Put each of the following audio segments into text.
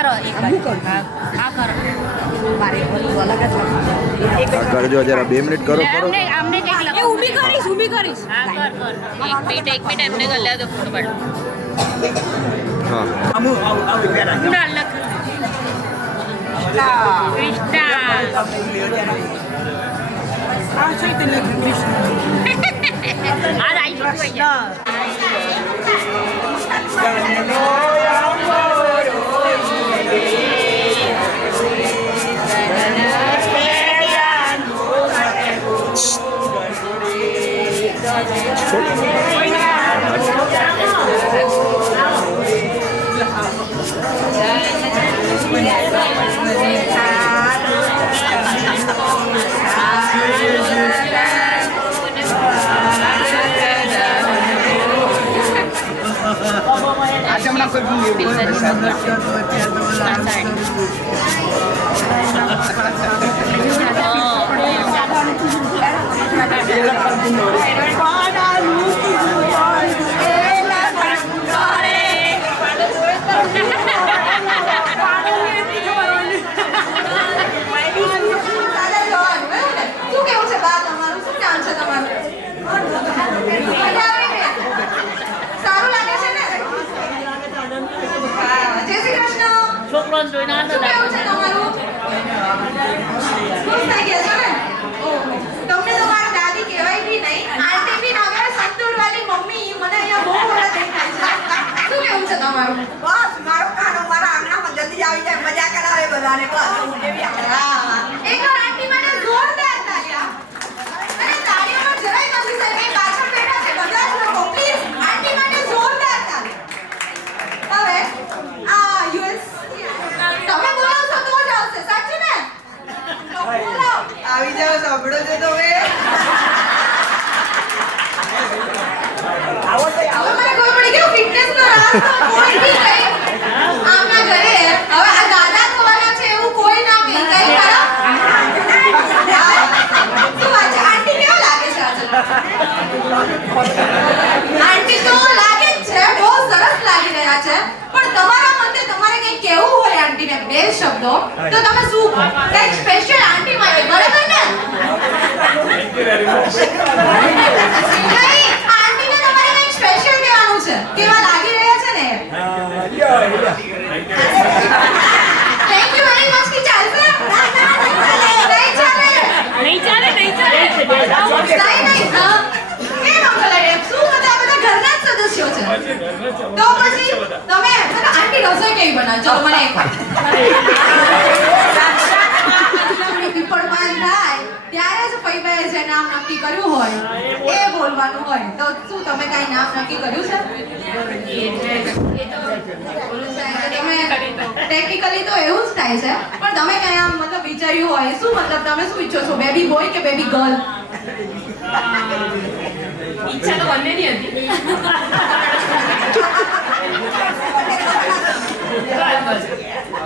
કરો એક બાજુ. હા કરો. મારે અલગ જ કરજો જરા 2 મિનિટ કરો કરો. આમને કઈક લખો. ઊભી કરીશ. હા કર. 1 મિનિટ એમને કરી લે તો ફોટો પાડ. હા ગુડાલ લખ. કૃષ્ણ. આ રાઈ છોટું અહીંયા. શબ્દો તો તમે શું કઈક સ્પેશિયલ આંટી માટે બરાબર ને નહીં આંટીને તમારે કઈક સ્પેશિયલ કહેવાનું છે કેવા લાગી રહ્યા છે ને થેન્ક યુ વેરી મચ કે ચાલશે નહીં ચાલે નહીં કેમ અંકલ શું બધા ઘરના જ સદસ્યો છે તો પછી તમે આંટી રસોઈ કેવી બનાવે ચલો મને એક પીપળમાન થાય ત્યારે જ પૈબાએ જે નામ નક્કી કર્યું હોય એ બોલવાનું હોય તો શું તમે કાઈ નામ નક્કી કર્યું છે ટેકનિકલી તો એવું જ થાય છે પણ તમે કઈ આમ મતલબ વિચાર્યું હોય શું મતલબ તમે શું ઈચ્છો છો બેબી બોય કે બેબી ગર્લ ઈચ્છા તો બંનેની હતી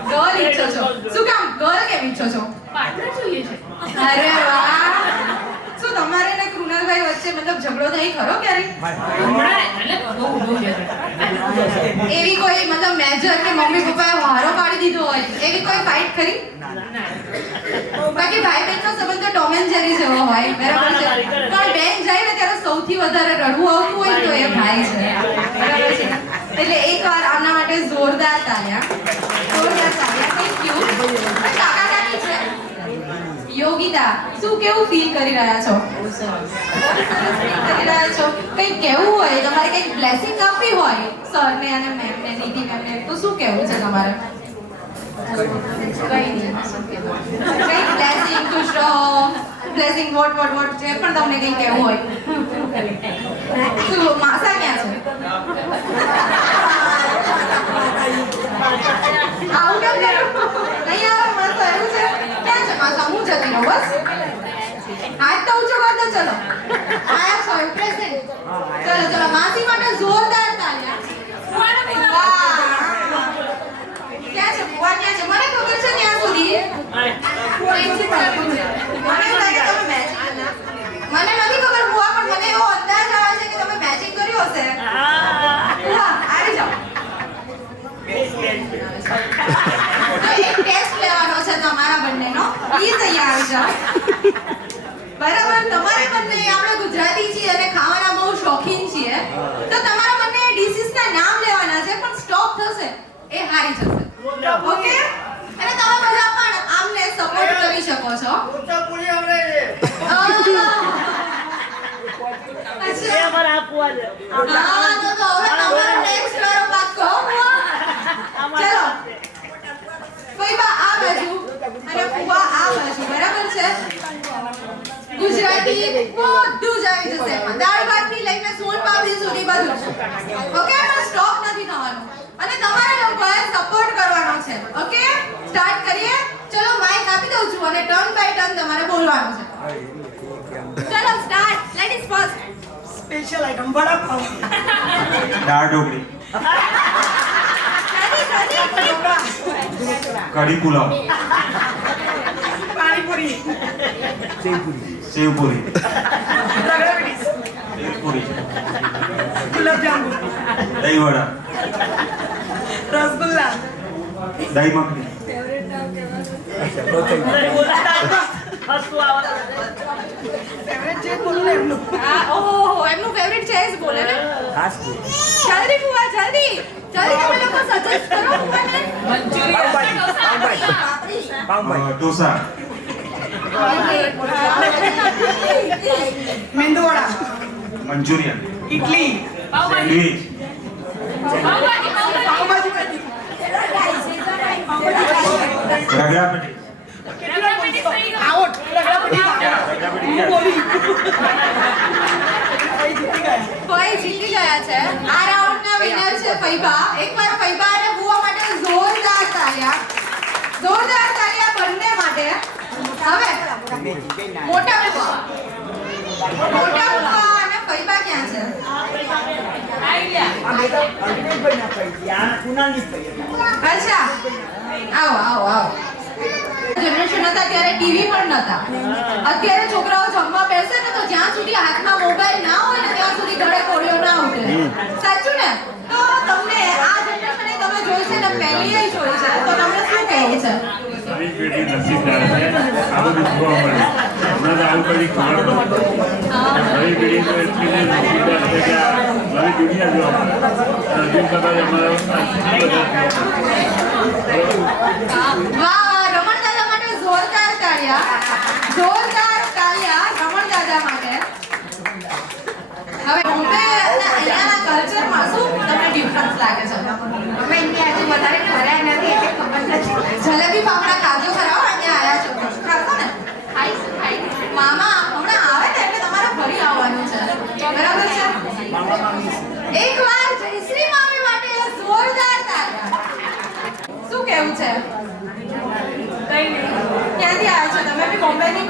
ગર્લ ઈચ્છો છો શું કામ ગર્લ કેમ ઈચ્છો છો પાર્ટનર જોઈએ છે અરે વાહ શું તમારે ને કૃણાલભાઈ વચ્ચે મતલબ ઝઘડો થઈ ખરો ક્યારે એવી કોઈ મતલબ મેજર કે મમ્મી પપ્પાએ વારો પાડી દીધો હોય એવી કોઈ ફાઇટ ખરી બાકી ભાઈ બહેનનો સંબંધ તો ટોમ એન્ડ જેરી જેવો હોય બરાબર છે પણ બેન જાય ને ત્યારે સૌથી વધારે રડવું આવતું હોય તો એ ભાઈ છે બરાબર છે એટલે એકવાર આના માટે જોરદાર તાળીਆਂ થેન્ક યુ કાકા કાકી છે યોગિતા શું કેવું ફીલ કરી રહ્યા છો કરી રહ્યા છો કંઈક કેવું હોય તમારે કંઈક બ્લેસિંગ આપવી હોય સરને અને મેમને નીતિ મેમને તો શું કહેવું છે તમારે કઈ નહીં કંઈક બ્લેસિંગ ખુશ રહો બ્લેસિંગ વોટ જે પણ તમને કંઈક કહેવું હોય શું માસા ક્યાં છે આવું કેમ કર્યું નહીં આવે મસ્ત એવું છે ક્યાં છે માસા હું જતી રહું બસ હાથ તો ઊંચો કરતો ચલો આઈ એમ સોરી પ્રેઝન્ટ ચલો માસી માટે જોરદાર તાળીਆਂ ક્યાં છે બુઆ ક્યાં છે મને ખબર છે ત્યાં સુધી મને નથી ખબર બુઆ પણ મને એવો અંદાજ આવે છે કે તમે મેચિંગ કર્યું હશે બુઆ આવી જાઓ હારી જશે. ઓકે? અને તમે બધા પણ આમને સપોર્ટ કરી શકો છો. હા, તો હવે તમારો next વારો પાક્કો. ચલો. ફઈબા આ બાજુ અને ફુવા આ બાજુ, બરાબર છે? ગુજરાતી બધું જ આવી જશે એમાં. દાળ ભાતથી લઈને સોન પાપડી સુધી બધું. ઓકે? એમાં સ્ટોપ નથી થવાનું. અને તમારે લોકોએ સપોર્ટ કરવાનો છે. ઓકે? સ્ટાર્ટ કરીએ. ચલો માઈક આપી દઉં છું અને ટર્ન બાય ટર્ન તમારે બોલવાનું છે. ચલો start. Ladies first. Special item vada pav, dal dhokli, kadhi pulao, pani puri, sev puri, રગડાપીઠ, ભેલપુરી, ગુલાબજાંબુ, દહીં વડા, રસગુલ્લા, દહીં મખની, ફેવરેટ જે બોલું એમનું. ઓહો, એમનું ફેવરિટ છે જ બોલે ને. જલ્દી ફુવા, જલ્દી. જલ્દી તમે લોકો સજેસ્ટ કરો મને. ઢોસા, મેંદુ વડા, મંચુરિયન, ઇડલી, સેન્ડવિચ, પાવભાજી, રગડાપટ્ટી, આઉટ, રગડાપીઠ, રગડાપટ્ટી હું બોલી. ફઈ જીતી ગયા છે. આ રાઉન્ડના વિનર છે ફઈબા. એકવાર ફઈબા અને ફુવા માટે જોરદાર તાળીયા. જોરદાર તાળીયા બંને માટે. હવે મોટા ફુવા. મોટા ફુવા અને ફઈબા ક્યાં છે? અચ્છા. આવો આવો આવો. જનરેશન હતા ત્યારે ટીવી પણ નતા. અત્યારે છોકરાઓ જમવા બેસે ને તો જ્યાં સુધી હાથમાં મોબાઈલ ના હોય ને ત્યાં સુધી ગળે કોળિયો ના ઉઠે. સાચું ને? તો તમને આ જનરેશને તમે જોઈ છે ને પહેલી જોઈ છે, તો તમને શું કહેવું છે? નવી પેઢી નસીબદાર છે આ બધું જોવા મળે. હમણાં તો આવું કદી ખબર નહોતી. નવી પેઢી તો એટલી નસીબદાર છે કે આ નવી દુનિયા જોવા મળે. હજુ કદાચ અમારા વાહ વાહ, રમણ દાદા માટે જોરદાર તાળીયા. જોરદાર તાળીયા રમણ દાદા માટે. હવે બોમ્બે અને અહીંયાના કલ્ચરમાં શું તમને ડિફરન્સ લાગે છે? અમે અહીંયા હજુ વધારે ખરા નથી એટલે ખબર નથી. જલેબી ફાફડા ખાજો ખરા હો, અહીંયા આયા છો તો. ખાશો ને? મામા હમણાં આવે ને એટલે તમારે ફરી આવવાનું છે. બરાબર છે? એકવાર જયશ્રી મામી માટે જોરદાર તાળીયા. શું કહેવું છે? કઈ નહીં. ક્યાંથી આવ્યા છો તમે? બી બોમ્બેથી?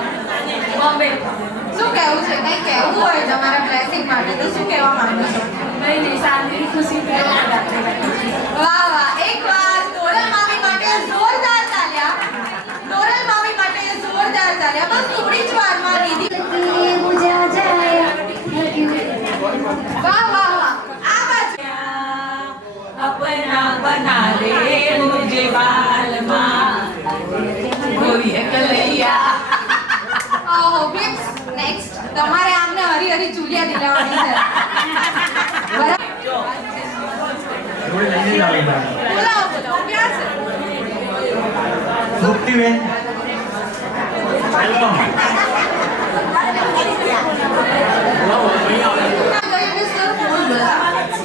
બોમ્બે. શું કહેવું છે? કંઈ કહેવું હોય તમારા બ્લેસિંગ માટે તો શું કહેવા માંગો છો? કઈ નહીં, શાંતિ ખુશી વાહ વાહ, એકવાર નોરલ મામી માટે જોરદાર તાળીયા. નોરલ મામી માટે જોરદાર તાળીયા. બસ થોડી જ વારમાં દીદી. વાહ વાહ વાહ. આ બાજુ अपना बना ले मुझे बालमा गोरी कलैया. ઓહો ક્લિપ્સ. નેક્સ્ટ તમારે આમને હરી હરી ચૂલિયા દિલાવવાની છે. બરાબર? બોલાવો બોલાવો, ક્યાં છે? મુક્તિબેન, વેલકમ.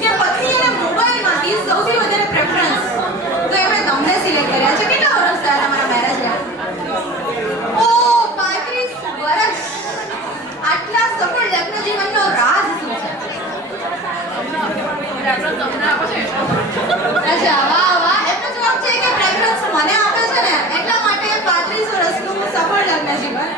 કે પત્ની અને મોબાઈલમાંથી સૌથી વધારે પ્રેફરન્સ તો એમણે તમને સિલેક્ટ કર્યા છે. કેટલા વર્ષ થયા તમારા મેરેજને? ઓ 35 વર્ષ. આટલા સફળ લગ્ન જીવનનો રાજ શું છે? અચ્છા, વાહ વાહ. એમનો જવાબ છે કે પ્રેફરન્સ મને આપે છે ને એટલા માટે 35 વર્ષનું સફળ લગ્ન જીવન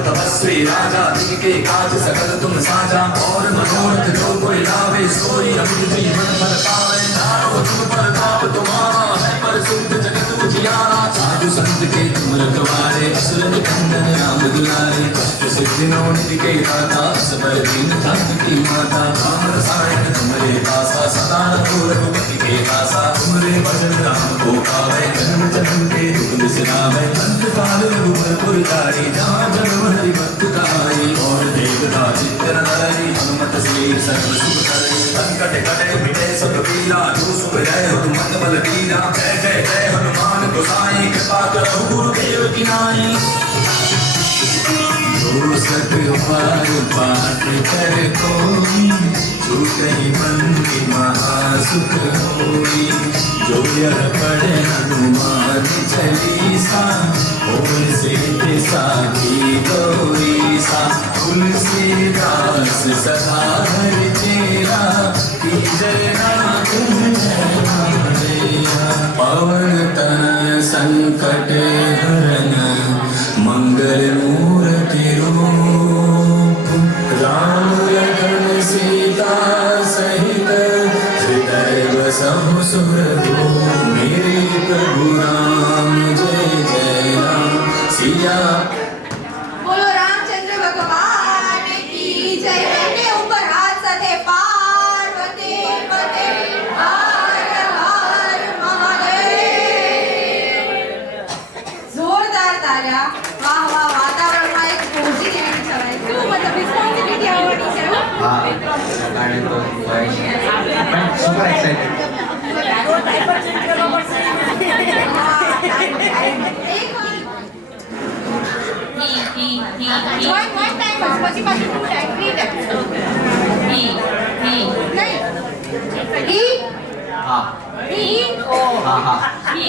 तपस्वी राजा के काज सकल तुम साजा और मनोरथ जो कोई लावे सोई अमित जीवन फल पावे नारो तुम पर ताप तुम्हारा है पर शुद्ध जगत उजियारा साधु संत के तुम रखवारे असुर निकंदन राम दुलारे कष्ट सिद्धि निधि के दाता सबर दीन जानकी माता राम रसायन तुम्हारे पासा सदा न रघुपति के पासा तुम्हारे भजन राम को पावे जन्म जन्म के दुख बिसरावे अंत काल रघुबर पुरधारी जहाँ जन्म हरि भक्त कहाई और देवता चित्तन धरी हनुमत से सर्व सुख करे संकट कटे मिटे सब पीरा जो सुख रहे हनुमत बल बीरा जय जय जय हनुमान गोसाई कृपा करो गुरुदेव की नाई जो सत पार पाठ कर कोई जो कहीं बंदी महासुख होई जो यह पढ़े हनुमान चालीसा और सिद्ध साखी गौरीसा तुलसीदास सदा हर चेरा की जय नाथ पवन तनय संकट हरन मंगल मूर्ति रूप राम लखन सीता सहित हृदय बसहु सुरभूप मेरे प्रभु राम जय जय राम सिया બોલો રામચંદ્ર ભગવાન કી જય. બંને ઉપર હાથ સાથે પાર્વતી પતે હર હર મહાદેવ. જોરદાર તાળીઓ. વાહ વાહ. વાતાવરણમાં એક પોઝિટિવિટી છવાય. શું મતલબ રિસ્પોન્સિબિલિટી આવવાની છે એવું? Super excited. One time પછી પાછું two time, three times. નહીં. ઈ હા ઈ હા હા ઈ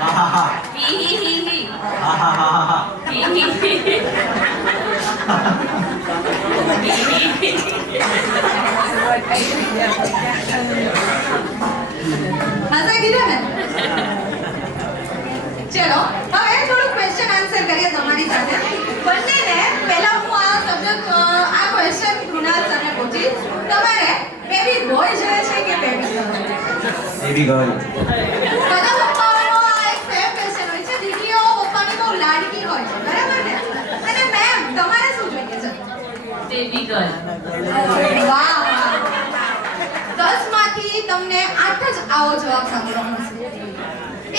હા હા ઈ હા હા હા હા હા હા. હસા કીધું ને. ચલો હવે થોડું ક્વેશ્ચન આન્સર કરીએ તમારી સાથે. બંનેને પહેલા હું આ સબ્જેક્ટ આ ક્વેશ્ચન કૃણાલ સરને પૂછીશ. તમારે બેબી બોય જોઈએ છે કે બેબી ગર્લ? Baby girl. બધા પપ્પાઓનો આ એક સેમ ક્વેશ્ચન હોય છે. દીકરીઓ પપ્પાની બહુ લાડકી હોય છે, બરાબર ને? અને મેમ તમારે શું જોઈએ છે? Baby girl. વાહ વાહ. 10 માંથી તમને 8 જ આવો જવાબ સાંભળવાનો છે.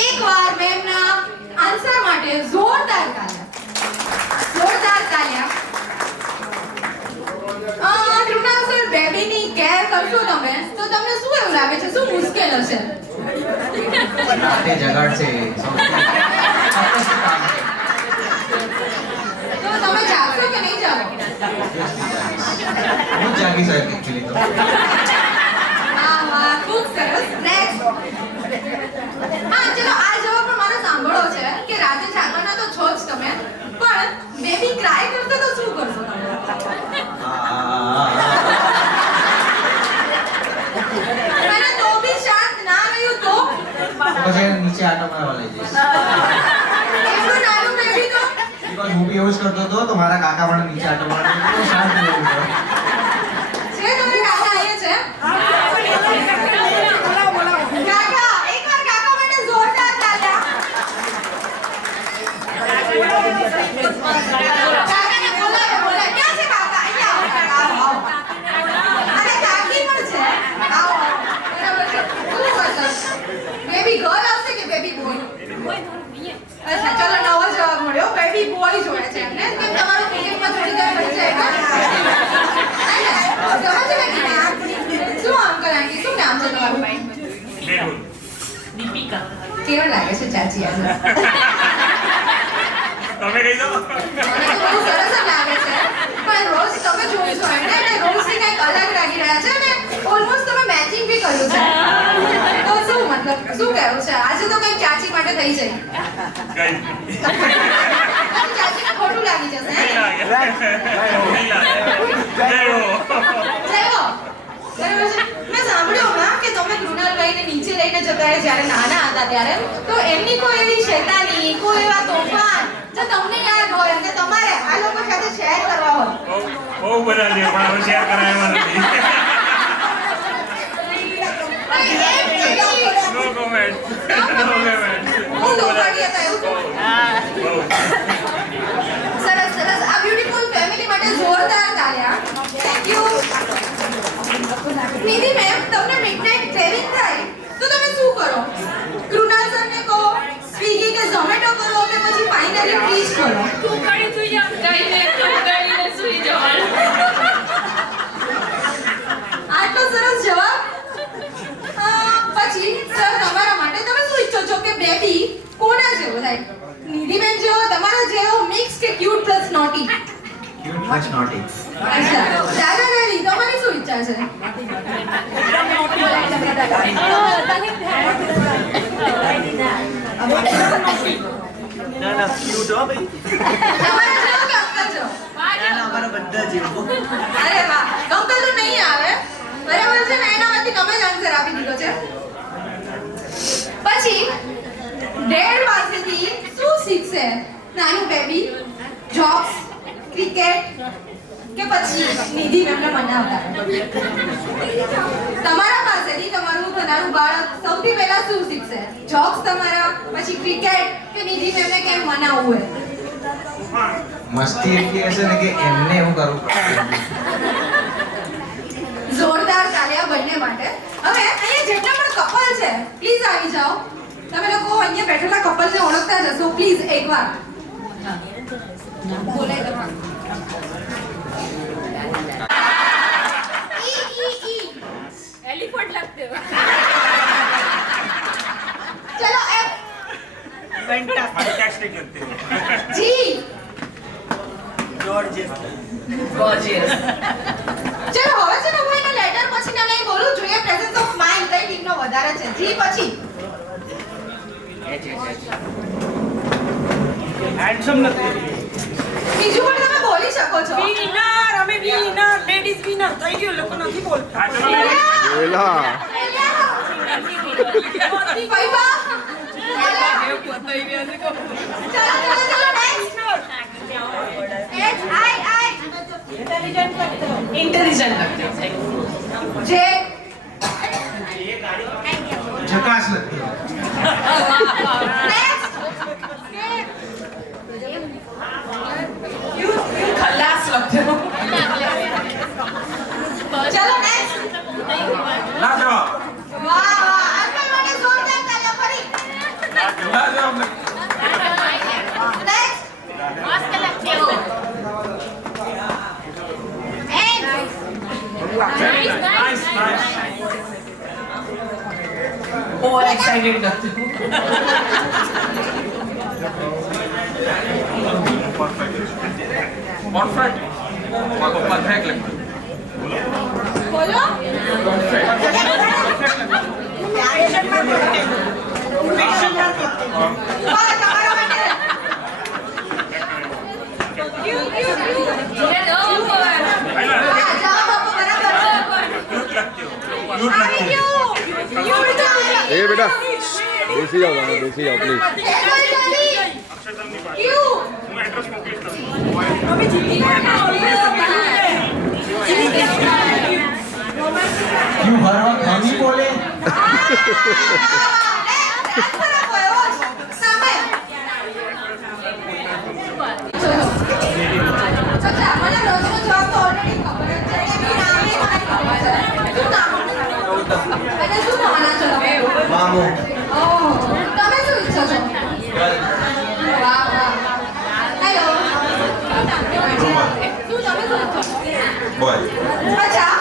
એકવાર મેમના આન્સર માટે જોરદાર તાળીઓ. કૃણાલ સર, બેબીની કેર કરશો તમે તો તમને શું એવું લાગે છે, શું મુશ્કેલ હશે? રાતે જગાડશે. તો તમે જાગશો કે નહીં જાગો? હું જાગી શકું actually તો. વાહ વાહ, ખૂબ સરસ. નેક્સ્ટ. હા ચલો, આ જવાબ પણ મારે સાંભળો છે કે રાતે જાગવાના તો છો જ તમે, પણ બેબી ક્રાય કરશે તો શું કરશો? અને તો બી શાંત ના રહ્યું તો પછી નીચે આટો મારવા લઈ જઈશ. એવું નાનું બેબી તો Because હું બી એવું જ કરતો હતો તો મારા કાકા મને નીચે આટો મારવા તો શાંત રહેવું પડે. છે તમારે કાકા અહીંયા છે? કાકા, એકવાર કાકા માટે જોરદાર તાળીઓ. કાકાને બોલાવે. ક્યાં છે કાકા? અહીંયા આવો. આવો. અને કાકી પણ છે. આવો. બરાબર છે. શું question? બેબી ગર્લ આવશે કે બેબી બોય? અચ્છા, ચલો નવો જવાબ મળ્યો. બેબી બોય જોડે છે એમને. કેમ તમારું ક્રિકેટમાં જોડીદાર બની જાય એટલે? સમજ ને શું અંકલ આંટી શું નામ છે તમારું મેહુલ. કેવું લાગે છે ચાચી આજે તમે કહી દો. મને તો બહુ સરસ જ લાગે છે પણ રોજ તમે જોઈ છો એમને રોજથી કંઈક અલગ લાગી રહ્યા છે અને ઓલમોસ્ટ તમે મેચિંગ બી કર્યું છે તો શું મતલબ શું કહેવું છે આજે તો કંઈક ચાચી માટે થઈ જાય કઈ ચાચીને ખોટું લાગી જશે નહીં લાગે. નહીં લાગે. જય હો. જય હો. બરાબર છે મેં સાંભળ્યું હમણાં કે તમે કૃણાલભાઈને નીચે લઈને જતા રહ્યા જ્યારે નાના હતા ત્યારે તો એમની કોઈ એવી શેતાની કોઈ એવા તોફાન જો તમને યાદ હોય અને તમારે આ લોકો સાથે શેર કરવા હોય બહુ બધા છે પણ હવે શેર કરાય એવા નથી. નો કોમેન્ટ. નો કોમેન્ટ. હું તોફાની હતા એવું કહું. બહુ. સરસ સરસ આ બ્યુટીફુલ ફેમિલી માટે જોરદાર તાળીਆਂ થેન્ક યુ નિધિ મેમ તમને મિડનાઇટ ક્રેવિંગ થાય તો તમે શું કરો કૃણાલ સરને કહો સ્વિગી કે ઝોમેટો કરો કે પછી ફાઇનલી ફ્રીજ કરો તું કરી સુઈ જા કહીને સુઈ જવાનું. આટલો સરસ જવાબ પછી સર તમારા માટે તમે શું ઈચ્છો છો કે બેબી કોના જેવો લાઈક નિધિ બેન જેવો તમારા જેવો મિક્સ કે cute plus naughty cute plus naughty. અચ્છા દાદા દાદી તમારી શું ઈચ્છા છે ના ના ક્યુટ હો ભાઈ તમારા જેવો કે અંકલ જેવો અમારા બધા જેવો અરે વાહ અંકલ તો નહીં આવે બરાબર છે ને એના માંથી તમે જ આન્સર આપી દીધો છે પછી ડેડ પાસેથી શું શીખશે નાનું બેબી જોક્સ ક્રિકેટ કે પછી નિધિ મેમને મનાવતા તમારા પાસેથી તમારું નાનું બાળક સૌથી પહેલા શું શીખશે જોક્સ તમારા પછી ક્રિકેટ કે નિધિ મેમને કેમ મનાવવું હોય મસ્તી એટલી હશે ને કે એમને એવું કરવું પડે. જોરદાર તાળીਆਂ બંને માટે હવે અહીંયા જેટલા પણ કપલ છે પ્લીઝ આવી જાઓ તમે લોકો અહીંયા બેઠેલા કપલને ઓળખતા જ હશો પ્લીઝ એકવાર બોલાય તમે એલિફન્ટ लगते हो. ચલો એફ ફેન્ટાસ્ટિક लगते हो. જી જોર્જિયસ ચલો હવે છે ને હું એનો લેટર પછી ને નહીં બોલું જોઈએ પ્રેઝન્સ ઓફ માઇન્ડ કઈ ટીમનો વધારે છે જી પછી હેન્ડસમ નથી બીજું પણ તમે બોલી શકો છો વિનર અમે વિનર લેડીઝ વિનર થઈ ગયું લોકો નથી બોલતા હા, ચલો. પૈપા ચલો next H I I intelligent लगते हो જે झकास लगती है. નેક્સ્ટ यू खल्लास लगते हो ચલો નેક્સ્ટ લાજવાબ. વાહ વાહ અંકલ મને જોરદાર તાળીઓ ફરી લાજવાબ. નેક્સ્ટ मस्त लगते हो. And nice nice nice. Over excited लगते हो પરફેક્ટ. પરફેક્ટ લખ્યું. બોલો વાહ તમારા માટે ક્યુ ક્યુ ક્યુ ये दो ऊपर. વાહ જવાબ આપો બરાબર છે ક્યુટ लगते हो. આવી ગયું ક્યુ ए बेटा बेसी जाओ गाना बेसी जाओ प्लीज ક્યુ હું એડ્રેસ મોકલીશ તમને. अभी जीती क्यों हर वक्त हम ही बोले. मामू. તમે શું ઈચ્છો છો વાહ વાહ હેલો શું તમે શું ઈચ્છો છો બોય. અચ્છા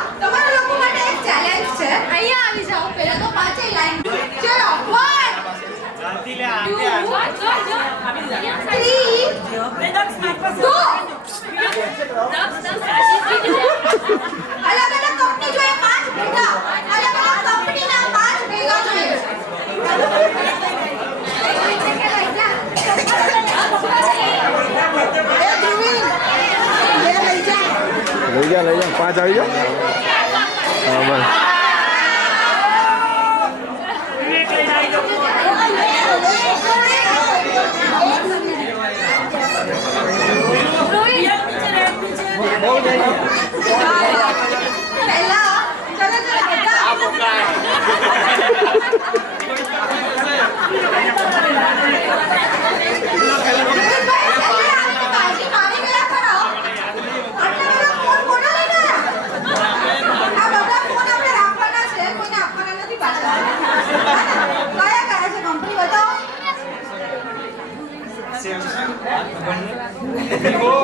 અલગ અલગ કંપની જોઈએ 5 ભેગા. અલગ અલગ કંપનીના 5 ભેગા જોઈએ. લઈ જા 5 આવી જાઓ હા બસ પહેલા ચલો બધા બાજી મારી ગયા ખરા. આટલા બધા ફોન કોના લઈને આવ્યા? આ બધા ફોન આપણે રાખવાના છે, કોઈને આપવાના નથી પાછા. કયા કયા છે કંપની બતાવો. Vivo,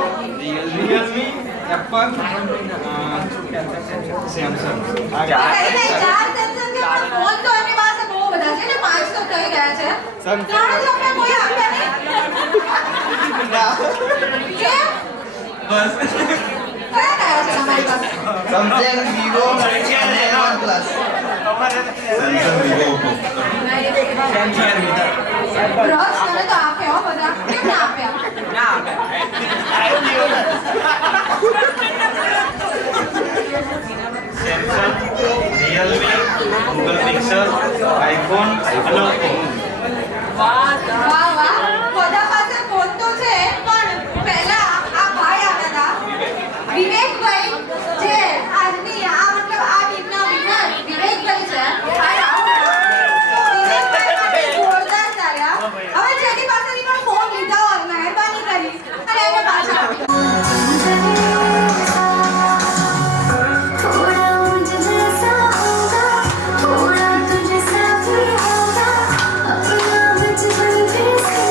Realme, Apple, Samsung. તો કઈ નહીં, 4 સેમસંગ છે પણ ફોન તો એની પાસે બહુ બધા છે ને 5 તો કહી રહ્યા છે. 3 જ અમને કોઈ આપ્યા નહીં. કેમ? બસ કયા કયા છે તમારી પાસે? Samsung, Vivo, અને OnePlus. Samsung, Vivo, Oppo. બ્રોસ તમે તો આપ્યા હો બધા. કેમ ના આપ્યા? Samsung, Realme, Google Pixel, iPhone, અને Oppo. વાહ વાહ, બધા પાસે ફોન તો છે પણ પહેલા આ ભાઈ આવ્યા હતા વિવેકભાઈ, જે આજની આ મતલબ આ ટીમના વિનર વિવેકભાઈ છે. હાય આવો. તો વિવેકભાઈ માટે જોરદાર તાળીઓ. હવે જેની પાસેથી પણ ફોન લીધા હોય મહેરબાની કરી અને એને પાછા આપી દો. थोड़ा तुझसे भी होगा अपना बचपन फिर से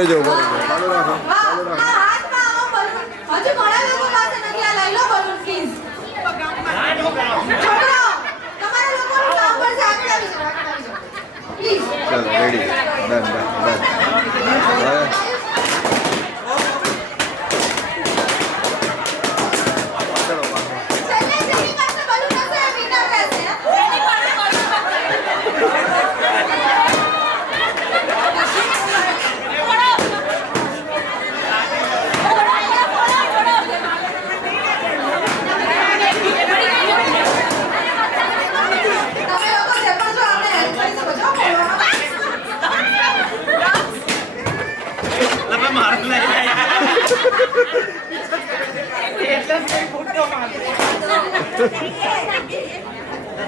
રહેજો ચાલુ રાખો. વાહ, આ હાથમાં આવો balloon. હજુ ઘણા લોકો પાસે નથી. આ લઈ લો balloon, please. છોકરાઓ, તમારા લોકોનું કામ પડશે. આગળ આવી જાઓ, આગળ આવી જાઓ. Please. ચાલો રેડી ડન ડન છેલ્લે જેની પાસે balloon હશે, એ winner રહેશે, હા? તમે લોકો જે પણ છો, અમને help કરી શકો છો,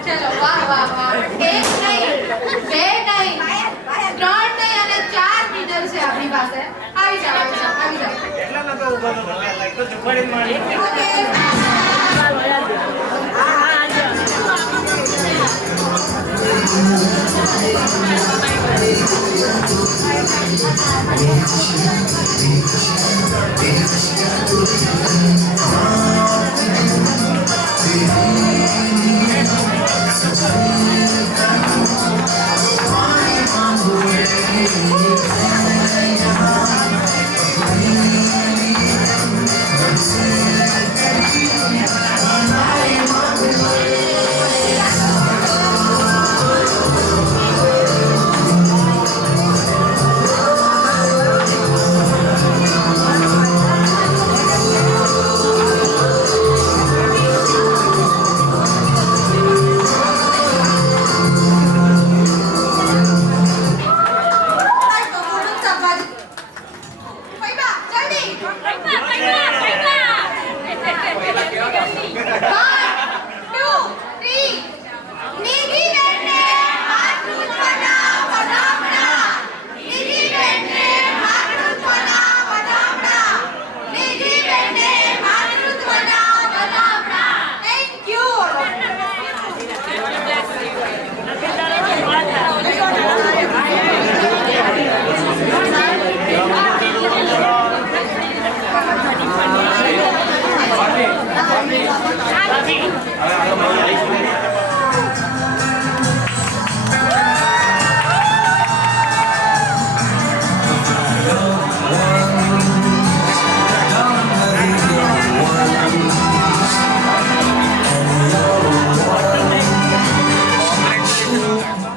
ચલો વાહ વાહ વાહ. એક નહીં, બે નહીં, ત્રણ નહીં અને 4 leader છે આપણી પાસે. આવી જાઓ, આવી જાઓ, આવી જાઓ.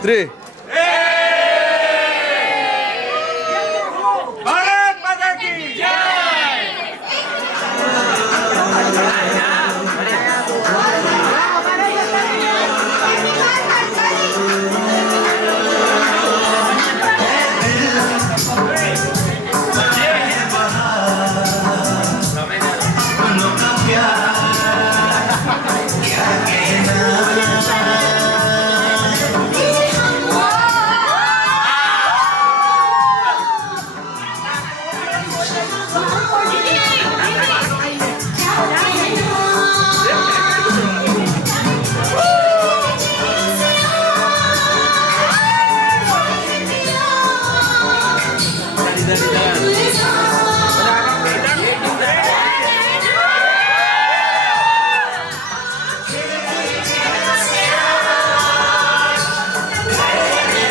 Three. ભારત માતા કી જય.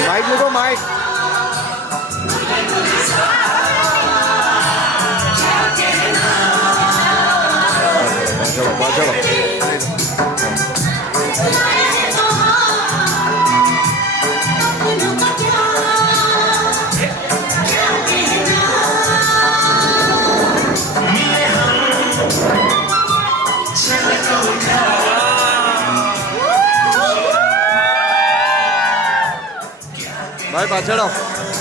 માઇક મૂકો માઇક. ચલો ચલો. ભાઈ પાછળ આવો.